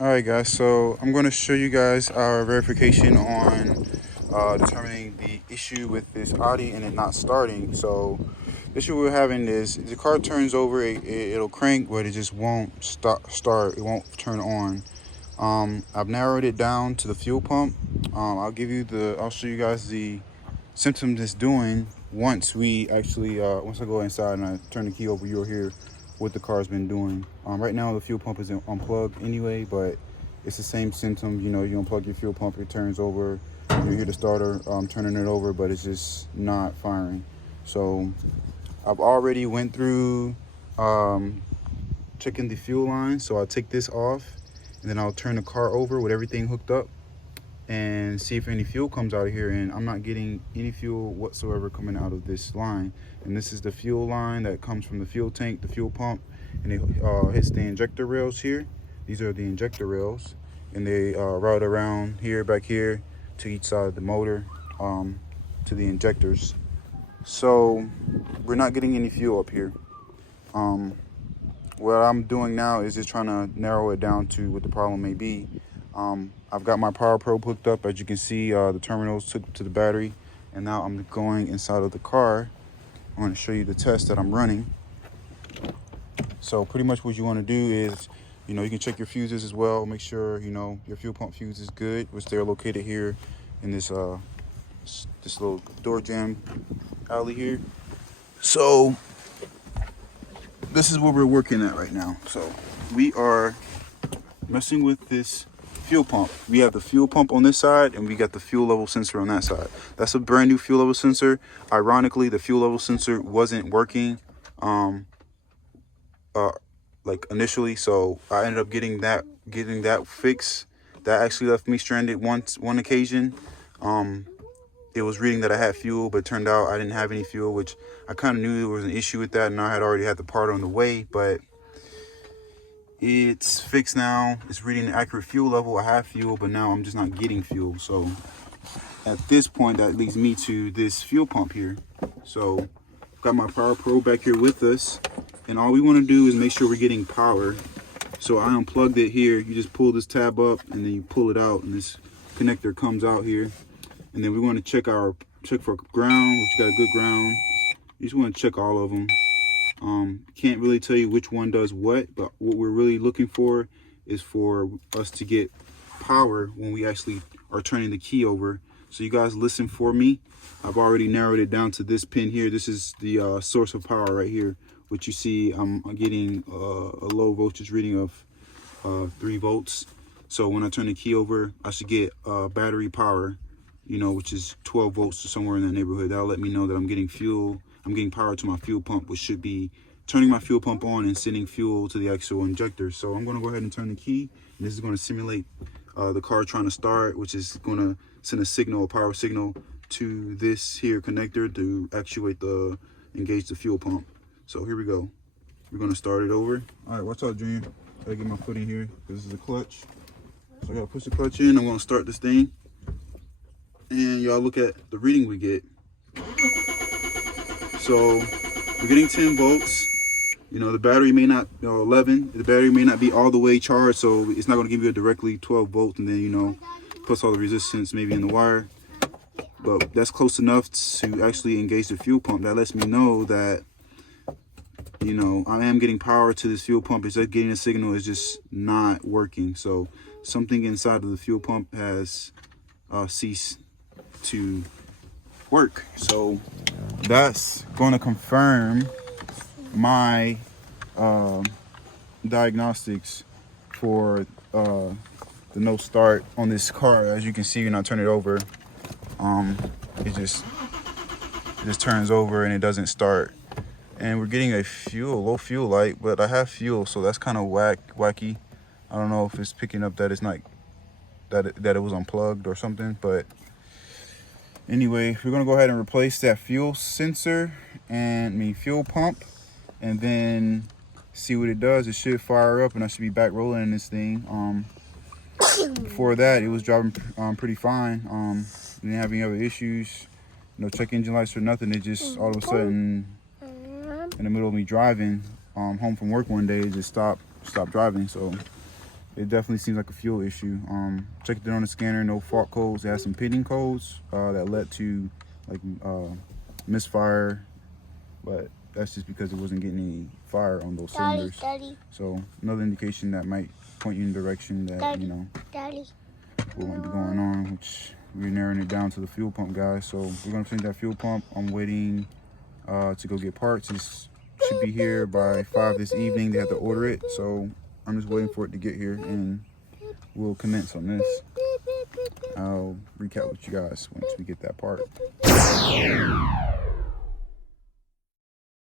Alright guys, so I'm going to show you guys our verification on determining the issue with this Audi and it not starting. So the issue we're having is the car turns over, it'll crank, but it just won't start, it won't turn on. I've narrowed it down to the fuel pump. I'll show you guys the symptoms it's doing once once I go inside and I turn the key over. You'll hear what the car's been doing. Right now the fuel pump is unplugged anyway, but it's the same symptom. You know, you unplug your fuel pump, it turns over. You hear the starter turning it over, but it's just not firing. So I've already went through checking the fuel line. So I'll take this off and then I'll turn the car over with everything hooked up and see if any fuel comes out of here. And I'm not getting any fuel whatsoever coming out of this line. And this is the fuel line that comes from the fuel tank, the fuel pump, and it hits the injector rails here. These are the injector rails, and they route around here, back here, to each side of the motor, to the injectors. So we're not getting any fuel up here. What I'm doing now is just trying to narrow it down to what the problem may be. I've got my power probe hooked up. As you can see, the terminals took to the battery, and now I'm going inside of the car. I'm going to show you the test that I'm running. So pretty much what you want to do is, you can check your fuses as well. Make sure, your fuel pump fuse is good, which they're located here in this little door jamb alley here. So this is what we're working at right now. So we are messing with this fuel pump. We have the fuel pump on this side and we got the fuel level sensor on that side. That's a brand new fuel level sensor. Ironically, the fuel level sensor wasn't working like initially, so I ended up getting that fixed. That actually left me stranded one occasion. It was reading that I had fuel, but it turned out I didn't have any fuel, which I kind of knew there was an issue with that, and I had already had the part on the way, but it's fixed now. It's reading the accurate fuel level. I have fuel, but now I'm just not getting fuel. So at this point, that leads me to this fuel pump here. So I've got my power probe back here with us, and all we want to do is make sure we're getting power. So I unplugged it here. You just pull this tab up and then you pull it out, and this connector comes out here. And then we want to check for ground, which got a good ground. You just want to check all of them. Can't really tell you which one does what, but what we're really looking for is for us to get power when we actually are turning the key over. So you guys listen for me. I've already narrowed it down to this pin here. This is the source of power right here, which you see I'm getting a low voltage reading of 3 volts. So when I turn the key over, I should get battery power, which is 12 volts or somewhere in that neighborhood. That'll let me know that I'm getting fuel. I'm getting power to my fuel pump, which should be turning my fuel pump on and sending fuel to the actual injector. So I'm going to go ahead and turn the key. And this is going to simulate the car trying to start, which is going to send a power signal to this here connector to engage the fuel pump. So here we go. We're going to start it over. All right, watch out, Junior. Gotta get my foot in here because this is a clutch. So I gotta push the clutch in. I'm going to start this thing. And y'all look at the reading we get. So we're getting 10 volts. The battery may not, 11. The battery may not be all the way charged, so it's not going to give you a directly 12 volts, and then, plus all the resistance maybe in the wire. But that's close enough to actually engage the fuel pump. That lets me know that, I am getting power to this fuel pump. It's just getting a signal is just not working. So something inside of the fuel pump has ceased to work. So that's going to confirm my diagnostics for the no start on this car. As you can see when I turn it over, it just turns over and it doesn't start. And we're getting a low fuel light, but I have fuel, so that's kind of wacky. I don't know if it's picking up that it's not that it was unplugged or something, but anyway, we're gonna go ahead and replace that fuel sensor and fuel pump, and then see what it does. It should fire up, and I should be back rolling in this thing. Before that, it was driving pretty fine. Didn't have any other issues. No check engine lights or nothing. It just all of a sudden, in the middle of me driving home from work one day, it just stopped driving. So it definitely seems like a fuel issue. Checked it on the scanner, no fault codes. It has some pitting codes that led to like misfire, but that's just because it wasn't getting any fire on those cylinders. So another indication that might point you in the direction that, you know, what might be going on, which we're narrowing it down to the fuel pump, guys. So we're gonna change that fuel pump. I'm waiting to go get parts. It should be here by 5 this evening. They have to order it, so I'm just waiting for it to get here, and we'll commence on this. I'll recap with you guys once we get that part.